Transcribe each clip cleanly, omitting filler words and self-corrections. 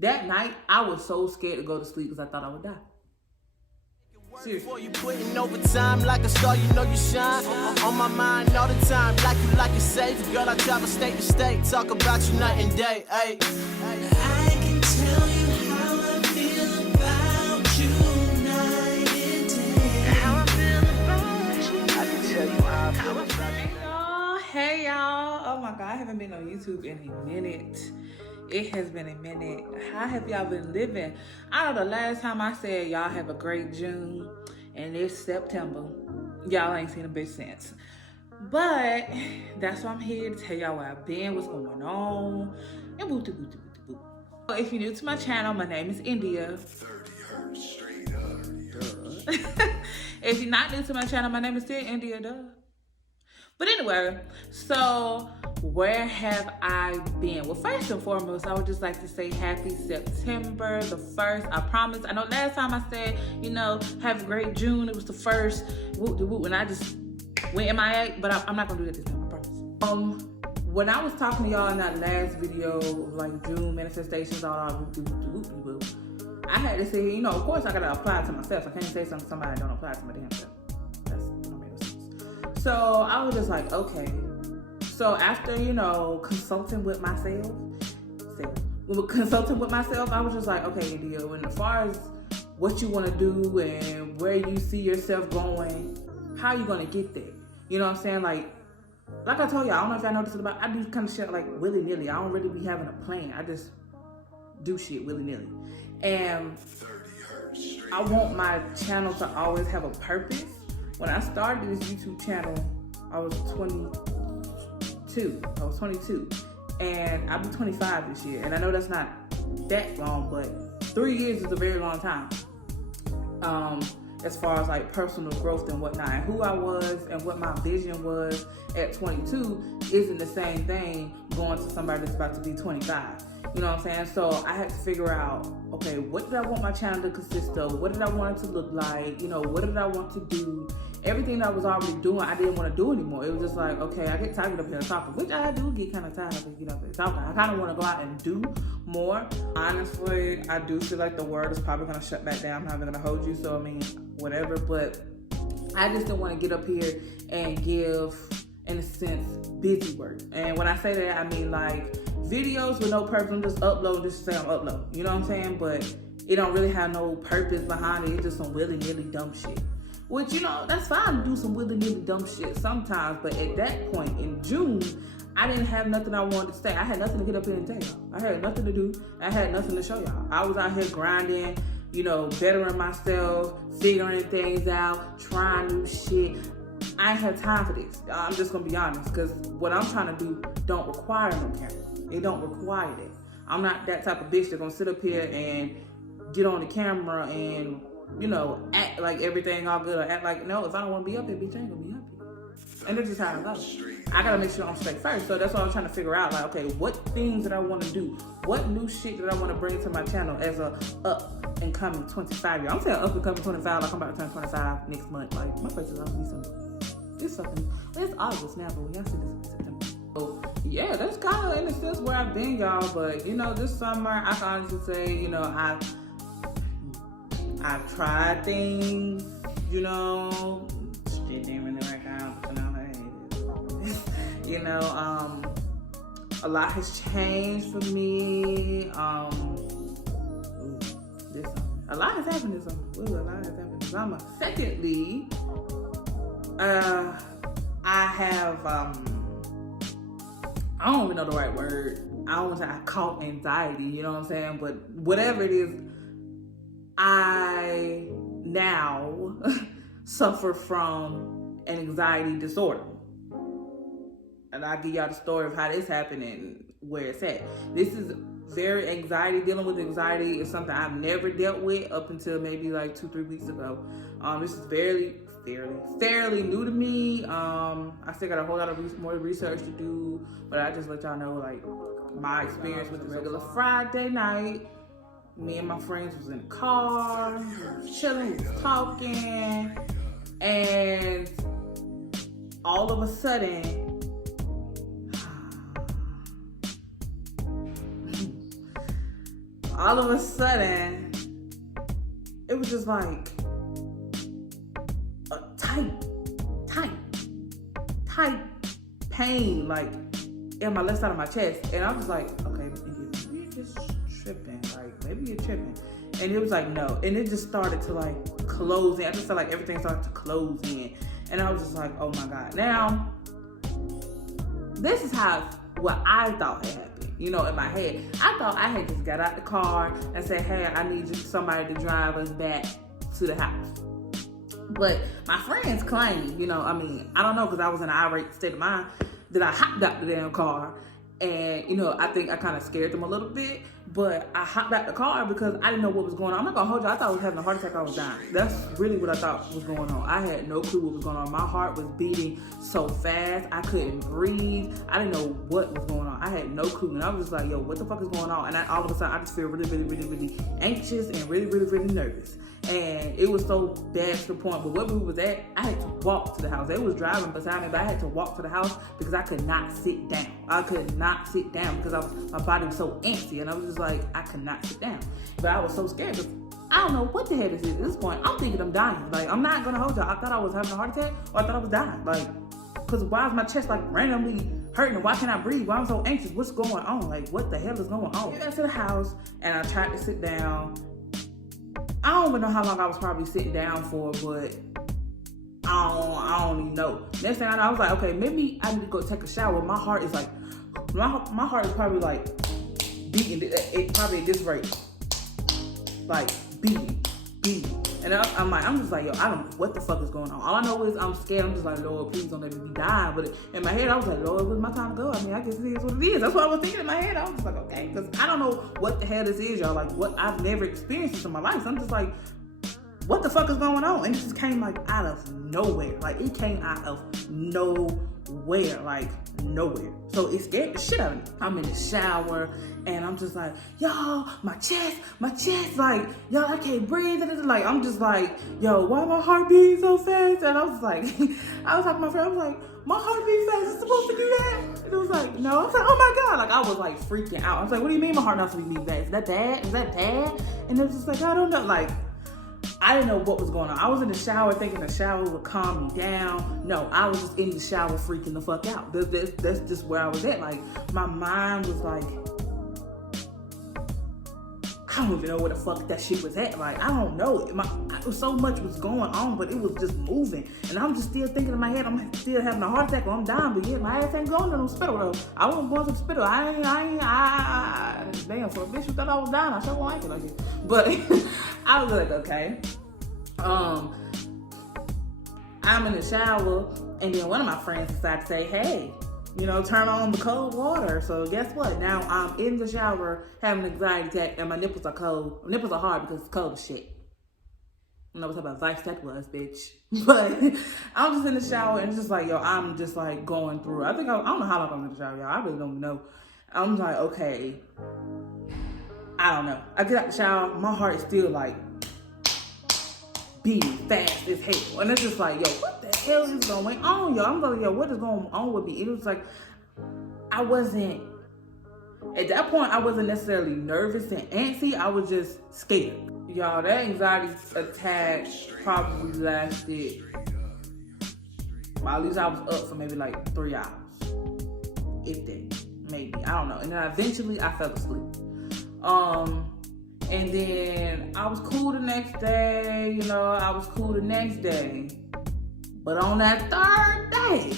That night, I was so scared to go to sleep because I thought I would die. Seriously. Before you putting overtime like a star, you know you shine. On my mind all the time, like you're safe. Girl, I travel state to state, talk about you night and day. Ay. I can tell you how I feel about you night and day. How I feel about you. I can tell you how I feel about you. Hey y'all. Oh my God, I haven't been on YouTube in a minute. It has been a minute. How have y'all been living? I know the last time I said y'all have a great June and it's September. Y'all ain't seen a bitch since. But that's why I'm here to tell y'all where I've been, what's going on, and boo boo boo boo. So if you're new to my channel, my name is India. 30 hertz straight up. If you're not new to my channel, my name is still India, duh. But anyway, so where have I been? Well, first and foremost, I would just like to say happy September the 1st. I promise. I know last time I said, you know, have a great June. It was the 1st. Whoop de whoop. And I just went MIA. But I'm not going to do that this time. I promise. When I was talking to y'all in that last video, like June manifestations, all whoop de whoop de whoop, I had to say, you know, of course I got to apply it to myself. I can't say something to somebody that don't apply to my damn self. That's don't make no sense. So I was just like, okay. So after, you know, consulting with myself, I was just like, okay, India, and as far as what you want to do and where you see yourself going, how you going to get there? You know what I'm saying? Like I told y'all, I don't know if y'all know this about, I do kind of shit like willy-nilly. I don't really be having a plan. I just do shit willy-nilly. And 30 hertz straight I want my channel to always have a purpose. When I started this YouTube channel, I was 22. And I'll be 25 this year. And I know that's not that long, but 3 years is a very long time. As far as like personal growth and whatnot. And who I was and what my vision was at 22 isn't the same thing going to somebody that's about to be 25. You know what I'm saying? So I had to figure out, okay, what did I want my channel to consist of? What did I want it to look like? You know, what did I want to do? Everything that I was already doing, I didn't want to do anymore. It was just like, okay, I get tired of here talking, which I do get kind of tired of get up here talking. I kind of want to go out and do more. Honestly, I do feel like the world is probably going to shut back down. I'm not even going to hold you, so I mean, whatever. But I just didn't want to get up here and give, in a sense, busy work. And when I say that, I mean like videos with no purpose. I'm just upload, just to say I'm uploading. You know what I'm saying? But it don't really have no purpose behind it. It's just some willy-nilly dumb shit. Which, you know, that's fine to do some willy-nilly dumb shit sometimes, but at that point in June, I didn't have nothing I wanted to say. I had nothing to get up here and tell y'all. I had nothing to do. I had nothing to show y'all. I was out here grinding, you know, bettering myself, figuring things out, trying new shit. I ain't had time for this. I'm just gonna be honest, because what I'm trying to do don't require no camera. It don't require that. I'm not that type of bitch that's gonna sit up here and get on the camera and, you know, act like everything all good or act like, no, if I don't want to be up here, bitch, I ain't gonna be up here. And this is how it goes. I gotta make sure I'm straight first. So that's what I'm trying to figure out. Like, okay, what things that I want to do? What new shit that I want to bring to my channel as a up and coming 25 year? I'm saying up and coming 25, like I'm about to turn 25 next month. Like, my place is always something. It's August now, but when y'all see this in September. So yeah, that's kind of in a sense where I've been, y'all. But you know, this summer I can honestly say, you know, I've tried things, you know, shit didn't really work out, but you know, hey, you know, a lot has changed for me. A lot has happened this summer. Ooh, a lot has happened this summer. Secondly, I have, I don't even know the right word. I don't want to say I caught anxiety, you know what I'm saying? But whatever it is, I now suffer from an anxiety disorder. And I'll give y'all the story of how this happened and where it's at. This is dealing with anxiety is something I've never dealt with up until maybe like 2-3 weeks ago. This is fairly new to me. I still got a whole lot of more research to do, but I just let y'all know like my experience with the regular Friday night. Me and my friends was in the car, we was chilling, we was talking, and all of a sudden, all of a sudden, it was just like a tight pain, like in my left side of my chest. And I was like, okay, maybe you're just tripping. Like, maybe you're tripping. And it was like, no. And it just started to like close in. I just felt like everything started to close in. And I was just like, oh my God. Now, this is what I thought had happened, you know, in my head. I thought I had just got out the car and said, hey, I need somebody to drive us back to the house. But my friends claim, you know, I mean, I don't know, because I was in an irate state of mind, that I hopped out the damn car. And, you know, I think I kind of scared them a little bit. But I hopped out the car because I didn't know what was going on. I'm not going to hold you. I thought I was having a heart attack. I was dying. That's really what I thought was going on. I had no clue what was going on. My heart was beating so fast. I couldn't breathe. I didn't know what was going on. I had no clue. And I was just like, yo, what the fuck is going on? And all of a sudden, I just feel really anxious and really nervous. And it was so bad to the point. But where we was at, I had to walk to the house. They was driving beside me, but I had to walk to the house because I could not sit down. I could not sit down because my body was so antsy. And I was just like, I could not sit down. But I was so scared because I don't know what the hell this is at this point. I'm thinking I'm dying. Like, I'm not going to hold y'all. I thought I was having a heart attack, or I thought I was dying. Like, because why is my chest like randomly hurting? Why can't I breathe? Why I'm so anxious? What's going on? Like, what the hell is going on? I got to the house and I tried to sit down. I don't even know how long I was probably sitting down for, but I don't even know. Next thing I know, I was like, okay, maybe I need to go take a shower. My heart is like, my heart is probably like beating it probably at this rate, like beating. And I'm just like, yo, I don't know what the fuck is going on. All I know is I'm scared. I'm just like, Lord, please don't let me be dying. But in my head, I was like, Lord, when's my time to go? I mean, I guess it is what it is. That's what I was thinking in my head. I was just like, okay, because I don't know what the hell this is, y'all. Like, what I've never experienced this in my life. So I'm just like, what the fuck is going on? And it just came like out of nowhere. Like, it came out of nowhere. Like, nowhere. So it scared the shit out of me. I'm in the shower and I'm just like, y'all, my chest, like, y'all, I can't breathe. Like, I'm just like, yo, why my heart beating so fast? And I was like, I was talking to my friend, I was like, my heart beating fast, is supposed to do that? And it was like, no. I was like, oh my God. Like, I was like freaking out. I was like, what do you mean my heart not supposed to be beating fast? Is that bad? And it was just like, I don't know. Like, I didn't know what was going on. I was in the shower thinking the shower would calm me down. No, I was just in the shower freaking the fuck out. That's just where I was at. Like, my mind was like, I don't even know where the fuck that shit was at. Like, I don't know. So much was going on, but it was just moving. And I'm just still thinking in my head, I'm still having a heart attack or I'm dying, but yeah, my ass ain't going to no hospital though. I wasn't going to the hospital. Damn, for a bitch who thought I was dying, I sure won't like it like this. But I was like, okay. I'm in the shower, and then one of my friends decided to say, hey, you know, turn on the cold water. So guess what? Now I'm in the shower having an anxiety attack, and my nipples are cold. My nipples are hard because it's cold as shit. I don't know what type of advice that was, bitch. But I'm just in the shower, and it's just like, yo, I'm just like going through. I don't know how long I'm in the shower, y'all. I really don't know. I'm like, okay. I don't know. I get out the shower, my heart is still like beating fast as hell. And it's just like, yo, what the hell is going on, yo? I'm like, yo, what is going on with me? It was like, at that point, I wasn't necessarily nervous and antsy. I was just scared. Y'all, that anxiety attack probably lasted, well, at least I was up for maybe like 3 hours. If that, maybe, I don't know. And then eventually I fell asleep. And then I was cool the next day, you know, But on that third day,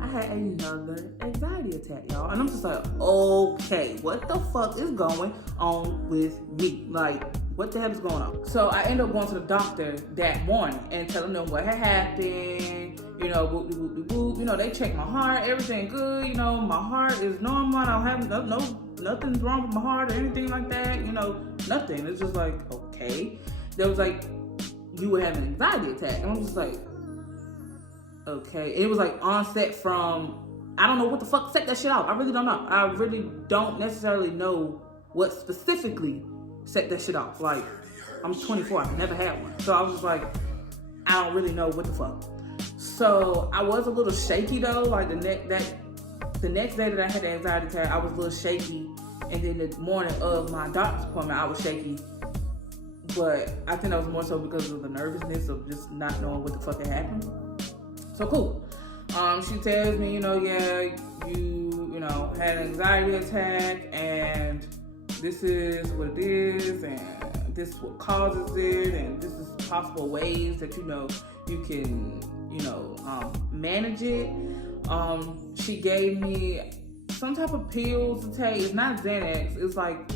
I had another anxiety attack, y'all. And I'm just like, okay, what the fuck is going on with me? Like, what the hell is going on? So I ended up going to the doctor that morning and telling them what had happened. You know, whoop, whoop, whoop, whoop. You know, they checked my heart, everything good. You know, my heart is normal. I don't have nothing's wrong with my heart or anything like that. You know, nothing. It's just like, okay. They was like, you were having an anxiety attack. And I'm just like, okay. It was like onset from, I don't know what the fuck set that shit off. I really don't know. I really don't necessarily know what specifically set that shit off. Like, I'm 24. I've never had one. So I was just like, I don't really know what the fuck. So I was a little shaky though. Like the next day that I had the anxiety attack, I was a little shaky. And then the morning of my doctor's appointment, I was shaky. But I think that was more so because of the nervousness of just not knowing what the fuck had happened. So cool. She tells me, yeah, you know, had an anxiety attack, and this is what it is, and this is what causes it, and this is possible ways that, you can, manage it. She gave me some type of pills to take. It's not Xanax. It's like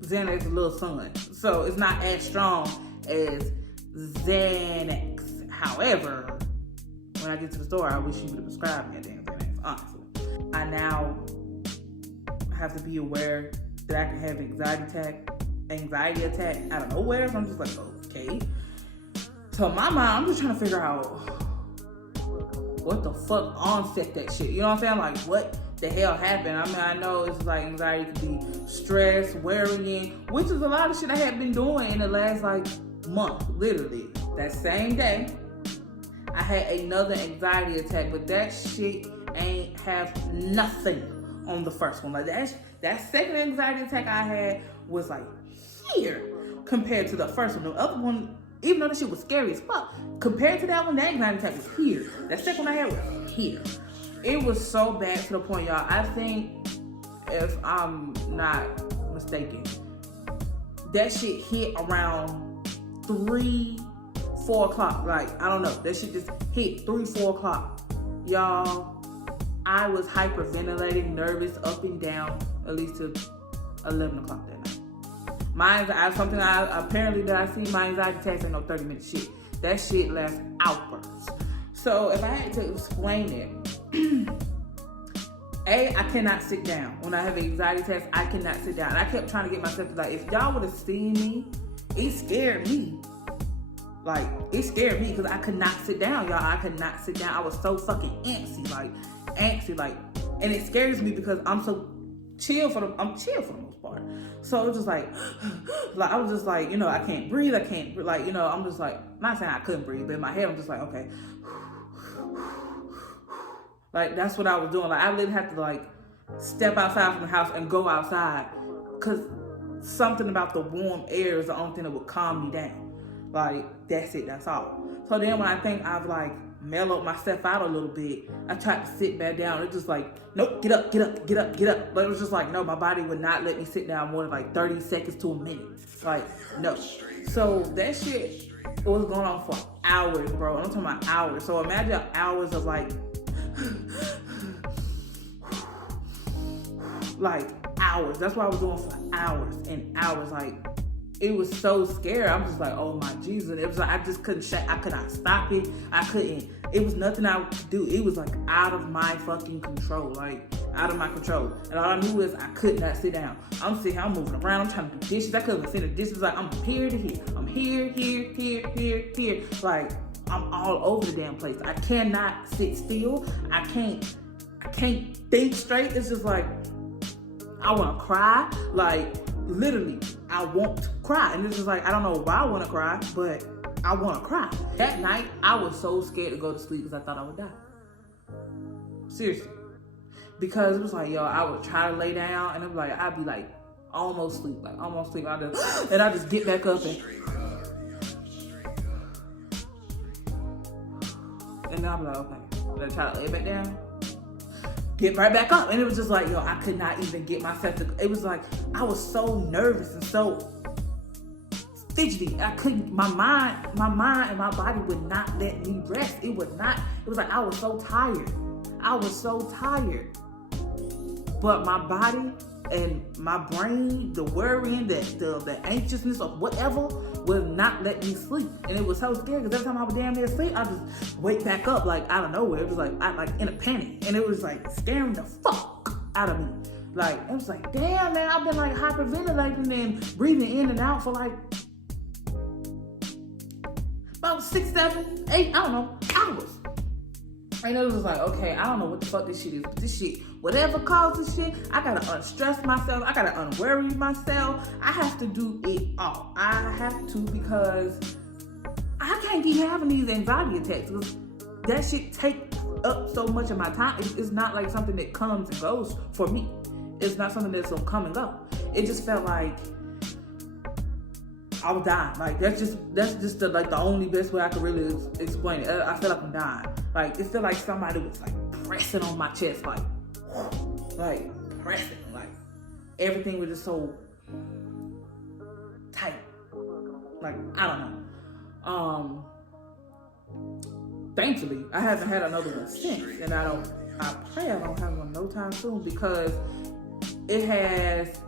Xanax's little son. So it's not as strong as Xanax. However, when I get to the store, I wish you would have prescribed me a damn Xanax, honestly. I now have to be aware that I can have anxiety attack out of nowhere. So I'm just like, okay. So my mind, I'm just trying to figure out what the fuck onset that shit. You know what I'm saying? Like, what the hell happened? I mean, I know it's like anxiety could be stress, worrying, which is a lot of shit I had been doing in the last month, literally. That same day, I had another anxiety attack, but that shit ain't have nothing on the first one. Like that second anxiety attack I had was like here compared to the first one. The other one, even though the shit was scary as fuck, compared to that one, that anxiety attack was here. That second one I had was here. It was so bad to the point, y'all. I think, if I'm not mistaken, that shit hit around 3, 4 o'clock. Like, I don't know. That shit just hit 3, 4 o'clock. Y'all, I was hyperventilating, nervous, up and down, at least to 11 o'clock that night. Apparently that I see my anxiety attacks ain't no 30-minute shit. That shit lasts hours. So if I had to explain it, I cannot sit down. When I have anxiety attacks, I cannot sit down. And I kept trying to get myself to, if y'all would have seen me, it scared me. It scared me because I could not sit down, y'all. I could not sit down. I was so fucking antsy. And it scares me because I'm so chill for the most part. So it's just I was just I can't breathe. I'm just not saying I couldn't breathe, but in my head, I'm just okay. That's what I was doing. I literally had to step outside from the house and go outside because something about the warm air is the only thing that would calm me down. That's it, that's all. So then when I think I've mellowed myself out a little bit, I tried to sit back down. It's just nope, get up. But it was just no, my body would not let me sit down more than 30 seconds to a minute. No. So that shit was going on for hours, bro. I'm talking about hours. So imagine hours of hours. That's what I was doing for hours and hours. It was so scary. I'm just oh my Jesus. It was I just couldn't I could not stop it. I couldn't. It was nothing I could do. It was out of my fucking control. Out of my control. And all I knew is I could not sit down. I'm sitting here, I'm moving around, I'm trying to do dishes. I couldn't finish dishes. I'm here to here. I'm here. I'm all over the damn place. I cannot sit still. I can't think straight. It's just I want to cry. Literally, I want to cry. And it's just I don't know why I want to cry, but I want to cry. That night, I was so scared to go to sleep because I thought I would die. Seriously. Because it was I would try to lay down and I'd be almost asleep. And I just get back up and then I'll be okay. Then I try to lay back down. Get right back up. And it was just I could not even get myself to, it was I was so nervous and so fidgety. I couldn't, my mind and my body would not let me rest. It was I was so tired. But my body and my brain, the worrying, the anxiousness of whatever would not let me sleep. And it was so scary because every time I would damn near sleep, I just wake back up out of nowhere. It was I in a panic. And it was scaring the fuck out of me. It was damn man, I've been hyperventilating and breathing in and out for about 6, 7, 8, I don't know, hours. And it was okay, I don't know what the fuck this shit is, but this shit, whatever caused this shit, I gotta unstress myself, I gotta unworry myself, I have to do it all. I have to because I can't keep having these anxiety attacks because that shit takes up so much of my time. It's not something that comes and goes for me. it's not something that's gonna come and go. It just felt like I was dying. Like that's just the only best way I could really explain it. I feel like I'm dying. Like it felt like somebody was like pressing on my chest, like pressing, like everything was just so tight. Like I don't know. Thankfully, I haven't had another one since, and I pray I don't have one no time soon because it has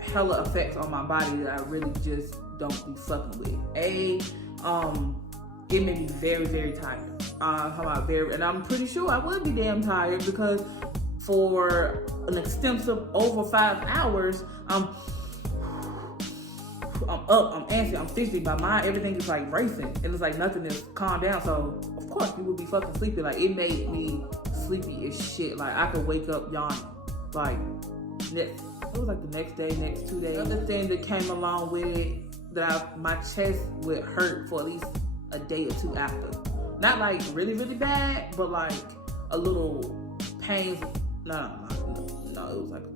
hella effects on my body that I really just don't be fucking with. It made me very, very tired. And I'm pretty sure I would be damn tired because for an extensive over 5 hours, I'm up, I'm antsy, I'm fidgety, my mind, everything is like racing, and it's like nothing is calmed down. So of course you would be fucking sleepy. Like it made me sleepy as shit. Like I could wake up yawning. Like it was like the next day, next 2 days. Another thing that came along with it, that my chest would hurt for at least a day or two after. Not like really, really bad, but like a little pain. No,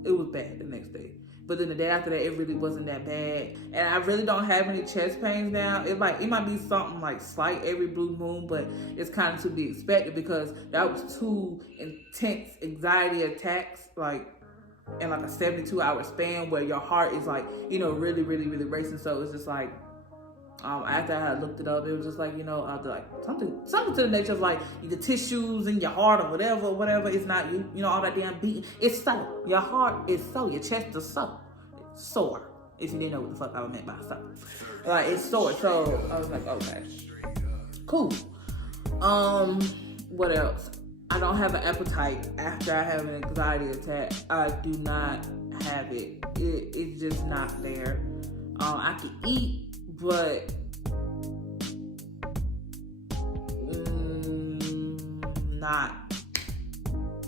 it was bad the next day. But then the day after that, it really wasn't that bad. And I really don't have any chest pains now. It might be something like slight every blue moon, but it's kind of to be expected because that was 2 intense anxiety attacks, like in like a 72-hour span where your heart is like, really, really, really racing. So it's just like, after I had looked it up, it was just like, like something to the nature of like the tissues in your heart or whatever. It's not all that damn beating. It's so. Your heart is so. Your chest is so. It's sore. If you didn't know what the fuck I meant by so. Like, it's sore. So I was like, okay. Cool. What else? I don't have an appetite after I have an anxiety attack. I do not have it. It's just not there. I can eat, but not.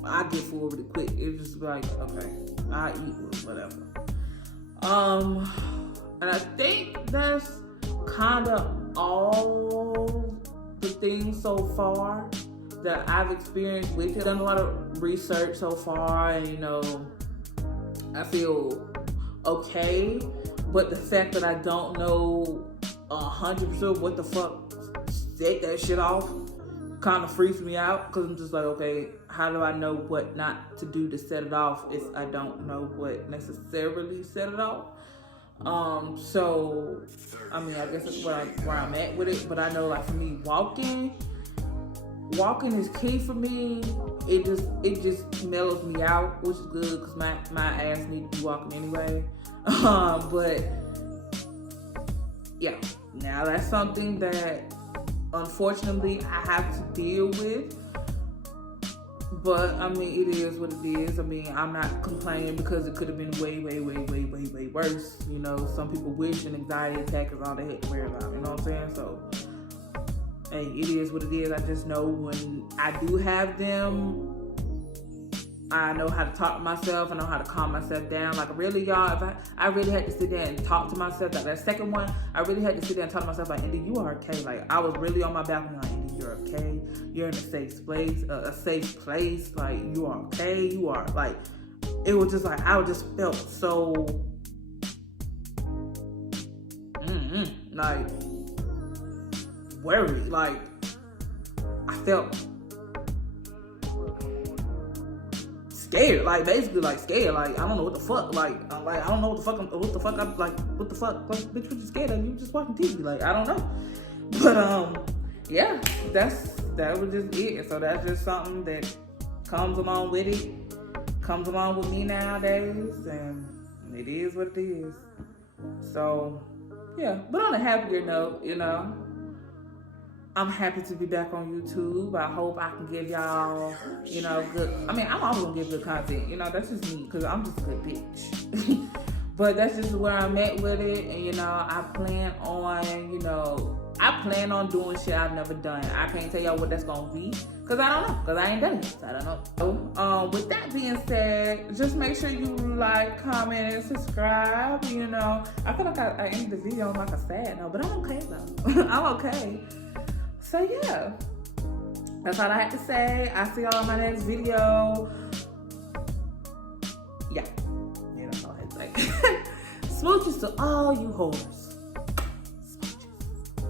I get full really quick. It's just like, okay, I eat whatever. And I think that's kind of all the things so far that I've experienced with it. I've done a lot of research so far, and I feel okay. But the fact that I don't know 100% what the fuck set that shit off kind of freaks me out, because I'm just like, okay, how do I know what not to do to set it off if I don't know what necessarily set it off? So I mean, I guess that's where I'm at with it. But I know, like, for me, walking is key for me. It just mellows me out, which is good because my ass needs to be walking anyway. But yeah, now that's something that unfortunately I have to deal with. But I mean, it is what it is. I mean, I'm not complaining because it could have been way, way, way, way, way, way worse. Some people wish an anxiety attack is all they had to worry about. You know what I'm saying? So, hey, it is what it is. I just know when I do have them, I know how to talk to myself. I know how to calm myself down. Like, really, y'all, if I really had to sit there and talk to myself. Like, that second one, I really had to sit there and talk to myself like, Indy, you are okay. Like, I was really on my balcony like, Indy, you're okay. You're in a safe place. Like, you are okay. You are, like, it was just like, I just felt so, like, worried. Like, I felt scared, like, basically, like, scared, like, I don't know what the fuck, like, I don't know what the fuck, I'm like, what the fuck, like, bitch, what you scared of? You just watching TV, like, I don't know, but, yeah, that was just it. So that's just something that comes along with it, comes along with me nowadays, and it is what it is. So, yeah, but on a happier note, I'm happy to be back on YouTube. I hope I can give y'all, good. I mean, I'm always gonna give good content. That's just me, because I'm just a good bitch. But that's just where I'm at with it. And, I plan on doing shit I've never done. I can't tell y'all what that's gonna be, because I don't know, because I ain't done it. So I don't know. So, with that being said, just make sure you like, comment, and subscribe. I feel like I ended the video on like a sad note, but I'm okay though. I'm okay. So yeah, that's all I had to say. I'll see y'all in my next video. Yeah. Smooches to all you whores.